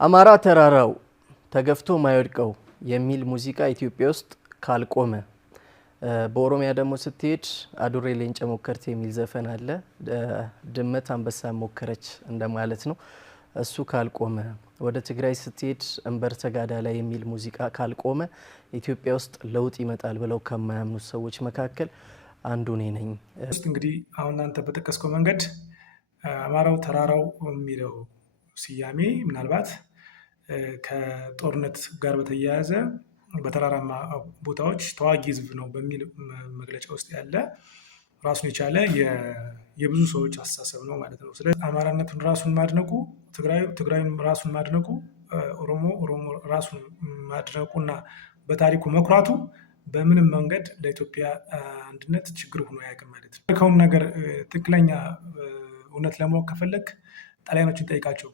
አማራ ተራራው ተገፍቶ ማይወድቀው የሚል ሙዚቃ ኢትዮጵያ ውስጥ ካልቆመ በኦሮሚያ ደግሞ ስትሄድ አዱሬ ሌንጨ ሞከርት የሚል ዘፈን አለ። ድመት አንበሳ ሞከረች እንደማለት ነው። እሱ ካልቆመ ወደ ትግራይ ስትሄድ እንበር ተጋዳ ላይ የሚል ሙዚቃ ካልቆመ ኢትዮጵያ ውስጥ ለውጥ ይመጣል ብለው ከማያምኑት ሰዎች መካከል አንዱ ነኝ። እንግዲህ አሁን አንተ በጠቀስከው መንገድ አማራው ተራራው የሚለው ስያሜ ምናልባት ከጦርነት ጋር በተያያዘ በተራራማ ቦታዎች ተዋጊ ህዝብ ነው በሚል መግለጫ ውስጥ ያለ ራሱን የቻለ የብዙ ሰዎች አስተሳሰብ ነው ማለት ነው። ስለዚህ አማራነቱን ራሱን ማድነቁ፣ ትግራይን ራሱን ማድነቁ፣ ኦሮሞ ራሱን ማድነቁና በታሪኩ መኩራቱ በምንም መንገድ ለኢትዮጵያ አንድነት ችግር ሆኖ አያውቅም ማለት ነው። ከውን ነገር ትክክለኛ እውነት ለማወቅ ከፈለግ ጣሊያኖችን ጠይቃቸው።